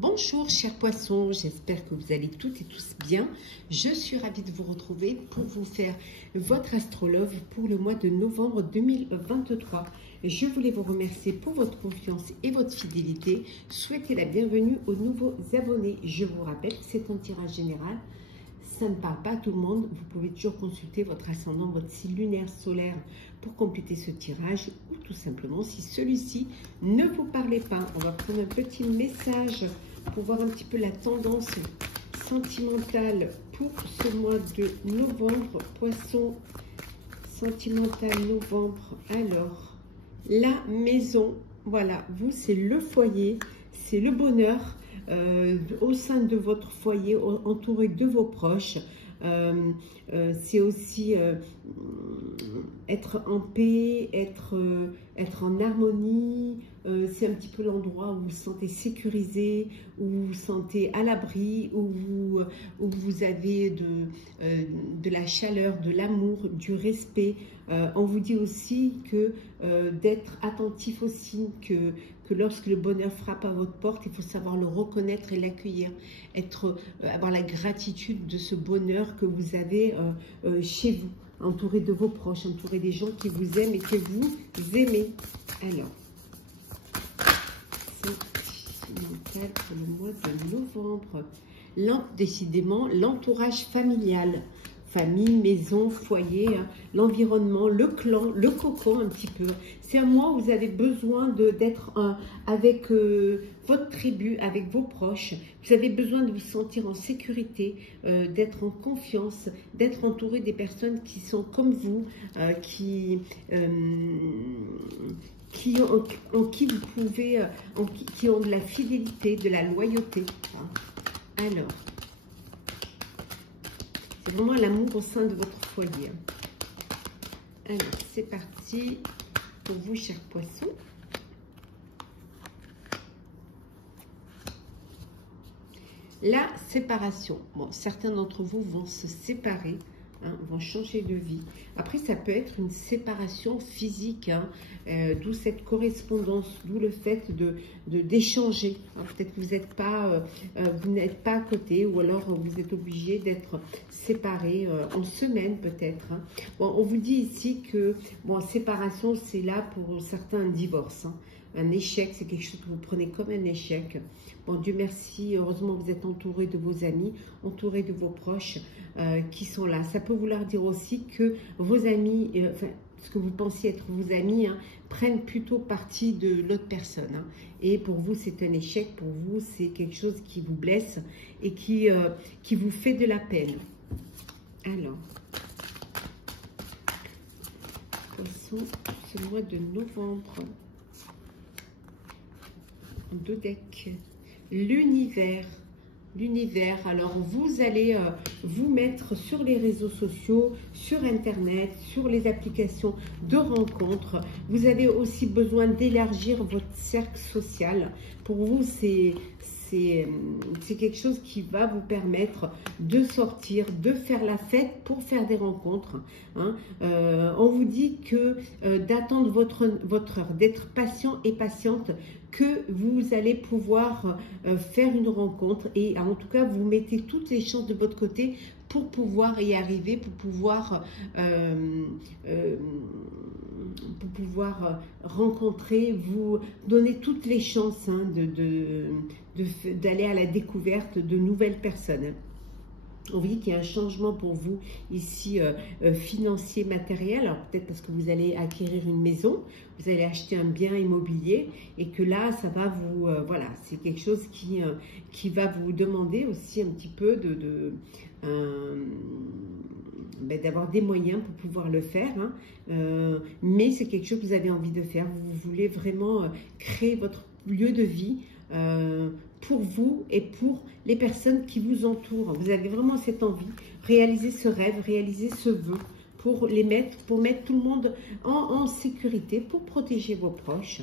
Bonjour chers poissons, j'espère que vous allez toutes et tous bien. Je suis ravie de vous retrouver pour vous faire votre astrologue pour le mois de novembre 2023. Je voulais vous remercier pour votre confiance et votre fidélité. Souhaitez la bienvenue aux nouveaux abonnés. Je vous rappelle que c'est un tirage général. Ça ne parle pas à tout le monde. Vous pouvez toujours consulter votre ascendant, votre signe lunaire, solaire pour compléter ce tirage ou tout simplement si celui-ci ne vous parlait pas. On va prendre un petit message pour voir un petit peu la tendance sentimentale pour ce mois de novembre. Poisson, sentimental novembre. Alors, la maison, voilà, vous c'est le foyer, c'est le bonheur. Au sein de votre foyer, entouré de vos proches. C'est aussi être en paix, être en harmonie. C'est un petit peu l'endroit où vous vous sentez sécurisé, où vous vous sentez à l'abri, où vous avez de la chaleur, de l'amour, du respect. On vous dit aussi que d'être attentif aux signes, que lorsque le bonheur frappe à votre porte, il faut savoir le reconnaître et l'accueillir, avoir la gratitude de ce bonheur que vous avez chez vous, entouré de vos proches, entouré des gens qui vous aiment et que vous aimez. Alors, sentimental pour le mois de novembre. Décidément, l'entourage familial. Famille, maison, foyer, l'environnement, le clan, le cocon un petit peu. C'est un mois où vous avez besoin d'être avec votre tribu, avec vos proches. Vous avez besoin de vous sentir en sécurité, d'être en confiance, d'être entouré des personnes qui sont comme vous, qui ont de la fidélité, de la loyauté. Alors, c'est vraiment l'amour au sein de votre foyer. Alors, c'est parti pour vous, chers poissons. La séparation. Bon, certains d'entre vous vont se séparer, vont changer de vie. Après, ça peut être une séparation physique, d'où cette correspondance, d'où le fait d'échanger. Peut-être que vous n'êtes pas à côté, ou alors vous êtes obligé d'être séparés en semaine peut-être. Bon, on vous dit ici que séparation, c'est là pour certains un divorce. Un échec, c'est quelque chose que vous prenez comme un échec. Bon, Dieu merci, heureusement vous êtes entouré de vos amis, entouré de vos proches qui sont là. Ça peut vouloir dire aussi que vos amis, ce que vous pensiez être vos amis, prennent plutôt parti de l'autre personne. Et pour vous, c'est un échec. Pour vous, c'est quelque chose qui vous blesse et qui vous fait de la peine. Alors, poisson, ce mois de novembre. Deux decks. L'univers. Alors vous allez vous mettre sur les réseaux sociaux, sur internet, sur les applications de rencontres. Vous avez aussi besoin d'élargir votre cercle social. Pour vous, c'est quelque chose qui va vous permettre de sortir, de faire la fête pour faire des rencontres. On vous dit que d'attendre votre heure, d'être patient et patiente, que vous allez pouvoir faire une rencontre et en tout cas vous mettez toutes les chances de votre côté pour pouvoir y arriver, pour pouvoir rencontrer, vous donner toutes les chances d'aller à la découverte de nouvelles personnes. On vous dit qu'il y a un changement pour vous ici financier, matériel. Alors peut-être parce que vous allez acquérir une maison, vous allez acheter un bien immobilier et que là, ça va vous... voilà, c'est quelque chose qui va vous demander aussi un petit peu d'avoir des moyens pour pouvoir le faire. Mais c'est quelque chose que vous avez envie de faire. Vous voulez vraiment créer votre lieu de vie pour vous et pour les personnes qui vous entourent. Vous avez vraiment cette envie, réaliser ce rêve, réaliser ce vœu, pour mettre tout le monde en sécurité, pour protéger vos proches,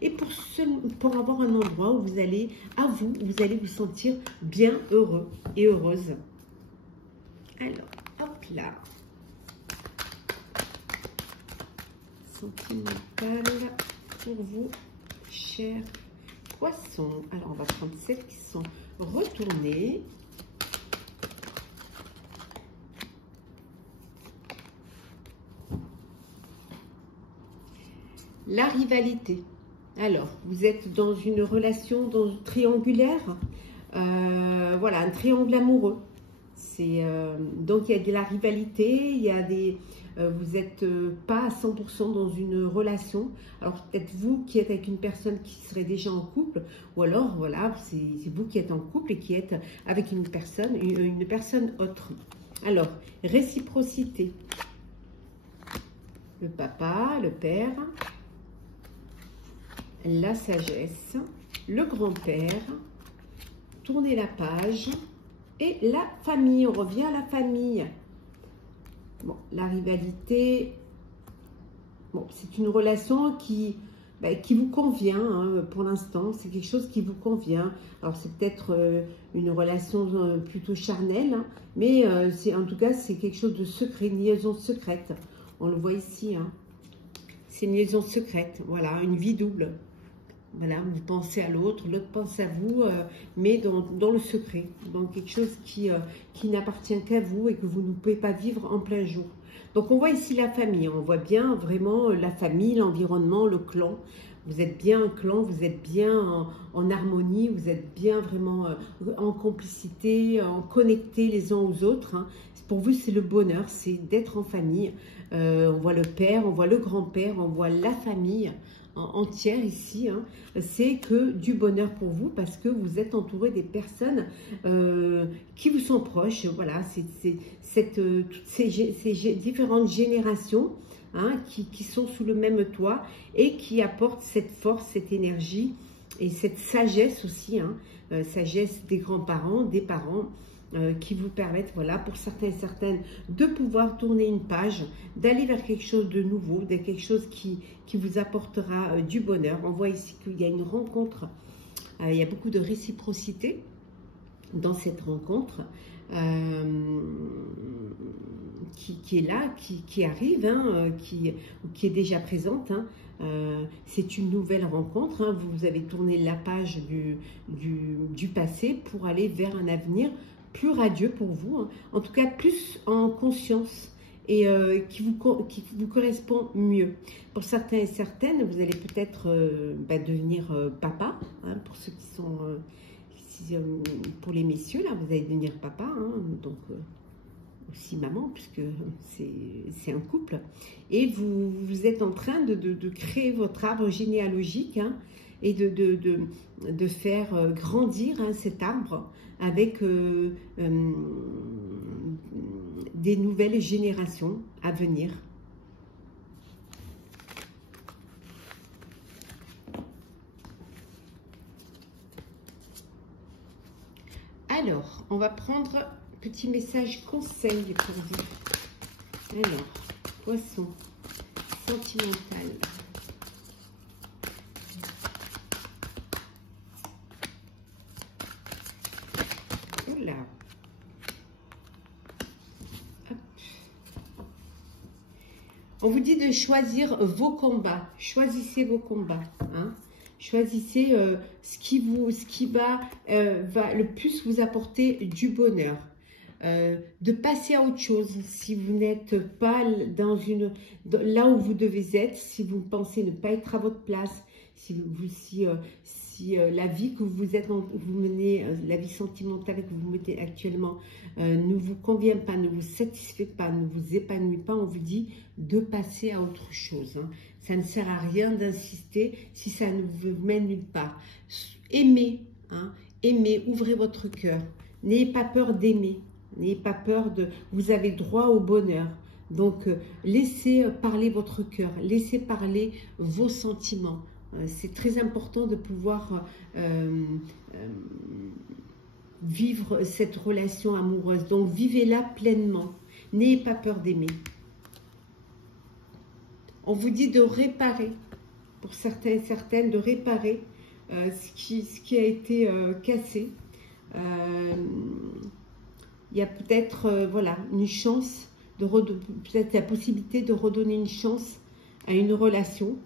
et pour avoir un endroit où vous allez vous sentir bien heureux et heureuse. Alors, hop là. Sentimental pour vous, chers Poissons. Alors, on va prendre celles qui sont retournées. La rivalité. Alors, vous êtes dans une relation triangulaire. Voilà, un triangle amoureux. Donc, il y a de la rivalité, il y a vous n'êtes pas à 100% dans une relation. Alors, peut-être vous qui êtes avec une personne qui serait déjà en couple, ou alors, voilà, c'est vous qui êtes en couple et qui êtes avec une personne autre. Alors, réciprocité. Le papa, le père, la sagesse, le grand-père, tournez la page et la famille. On revient à la famille. Bon, la rivalité, bon, c'est une relation qui vous convient hein, pour l'instant. C'est quelque chose qui vous convient. Alors, c'est peut-être une relation plutôt charnelle, hein, mais en tout cas, c'est quelque chose de secret, une liaison secrète. On le voit ici. Hein. C'est une liaison secrète. Voilà, une vie double. Voilà, vous pensez à l'autre, l'autre pense à vous, mais dans le secret, dans quelque chose qui n'appartient qu'à vous et que vous ne pouvez pas vivre en plein jour. Donc, on voit ici la famille, on voit bien vraiment la famille, l'environnement, le clan. Vous êtes bien un clan, vous êtes bien en harmonie, vous êtes bien vraiment en complicité, en connecté les uns aux autres. Hein. Pour vous, c'est le bonheur, c'est d'être en famille. On voit le père, on voit le grand-père, on voit la famille entière ici, hein. C'est que du bonheur pour vous parce que vous êtes entouré des personnes qui vous sont proches. Voilà, toutes ces différentes générations hein, qui sont sous le même toit et qui apportent cette force, cette énergie et cette sagesse aussi, hein, sagesse des grands-parents, des parents, qui vous permettent, voilà, pour certains et certaines, de pouvoir tourner une page, d'aller vers quelque chose de nouveau, de quelque chose qui vous apportera du bonheur. On voit ici qu'il y a une rencontre, il y a beaucoup de réciprocité dans cette rencontre qui est là, qui arrive, hein, qui est déjà présente. Hein. C'est une nouvelle rencontre. Hein. Vous avez tourné la page du passé pour aller vers un avenir plus radieux pour vous, hein. En tout cas plus en conscience et qui vous correspond mieux. Pour certains et certaines, vous allez peut-être devenir papa, hein, pour ceux qui sont, pour les messieurs, là, vous allez devenir papa, hein, donc aussi maman, puisque c'est un couple, et vous êtes en train de créer votre arbre généalogique, hein, et de faire grandir hein, cet arbre avec des nouvelles générations à venir. Alors, on va prendre petit message conseil pour vous. Alors, poisson, sentimental. Oula. Hop. On vous dit de choisir vos combats. Choisissez vos combats. Hein. Choisissez ce qui va le plus vous apporter du bonheur. De passer à autre chose si vous n'êtes pas là où vous devez être, si vous pensez ne pas être à votre place, si la vie que vous menez, la vie sentimentale que vous menez actuellement ne vous convient pas, ne vous satisfait pas, ne vous épanouit pas, on vous dit de passer à autre chose. Hein. Ça ne sert à rien d'insister si ça ne vous mène nulle part. Aimez, hein, aimez, ouvrez votre cœur. N'ayez pas peur d'aimer. N'ayez pas peur vous avez droit au bonheur. Donc, laissez parler votre cœur. Laissez parler vos sentiments. C'est très important de pouvoir vivre cette relation amoureuse. Donc, vivez-la pleinement. N'ayez pas peur d'aimer. On vous dit de réparer, pour certains et certaines, de réparer ce qui a été cassé. Il y a peut-être voilà, une chance, peut-être la possibilité de redonner une chance à une relation.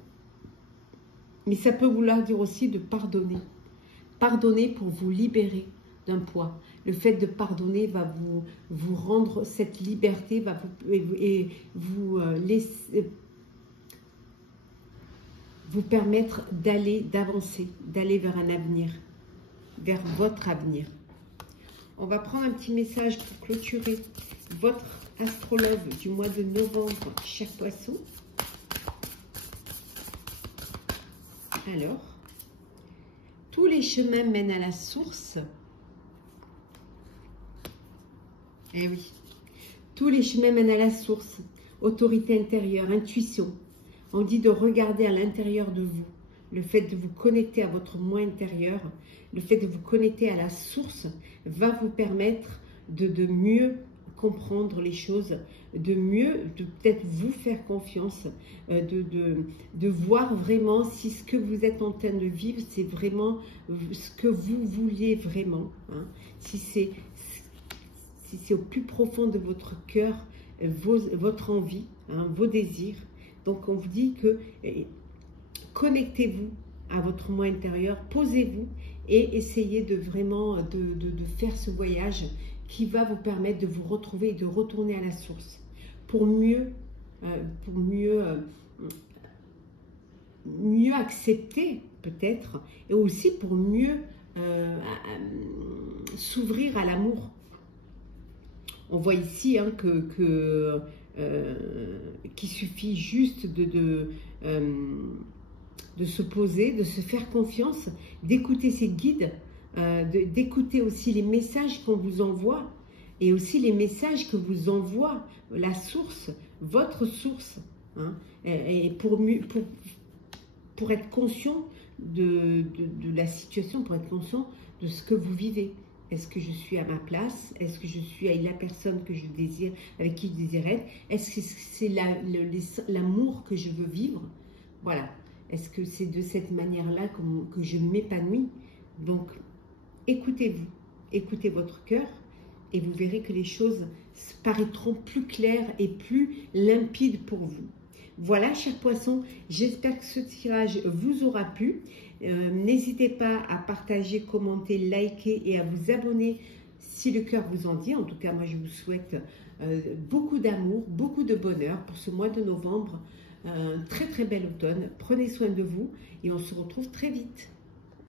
Mais ça peut vouloir dire aussi de pardonner. Pardonnez pour vous libérer d'un poids. Le fait de pardonner va vous rendre cette liberté, va vous laisser, vous permettre d'avancer, d'aller vers un avenir, vers votre avenir. On va prendre un petit message pour clôturer votre astrologue du mois de novembre, chers poissons. Alors, tous les chemins mènent à la source. Eh oui, tous les chemins mènent à la source. Autorité intérieure, intuition. On dit de regarder à l'intérieur de vous. Le fait de vous connecter à votre moi intérieur, le fait de vous connecter à la source va vous permettre de mieux comprendre les choses, de peut-être vous faire confiance, de voir vraiment si ce que vous êtes en train de vivre, c'est vraiment ce que vous vouliez vraiment. Hein. Si c'est au plus profond de votre cœur, votre envie, hein, vos désirs. Donc on vous dit que connectez-vous à votre moi intérieur, posez-vous et essayez de vraiment de faire ce voyage qui va vous permettre de vous retrouver et de retourner à la source pour mieux accepter peut-être et aussi pour mieux s'ouvrir à l'amour. On voit ici hein, qu'il suffit juste de se poser, de se faire confiance, d'écouter ses guides, d'écouter aussi les messages qu'on vous envoie et aussi les messages que vous envoie la source, votre source, hein, et pour être conscient de la situation, pour être conscient de ce que vous vivez. Est-ce que je suis à ma place? Est-ce que je suis avec la personne que je désire, avec qui je désire être? Est-ce que c'est l'amour que je veux vivre? Voilà. Est-ce que c'est de cette manière-là que je m'épanouis? Donc, écoutez-vous, écoutez votre cœur et vous verrez que les choses paraîtront plus claires et plus limpides pour vous. Voilà, chers poissons, j'espère que ce tirage vous aura plu. N'hésitez pas à partager, commenter, liker et à vous abonner si le cœur vous en dit. En tout cas, moi, je vous souhaite beaucoup d'amour, beaucoup de bonheur pour ce mois de novembre. Très, très bel automne. Prenez soin de vous et on se retrouve très vite.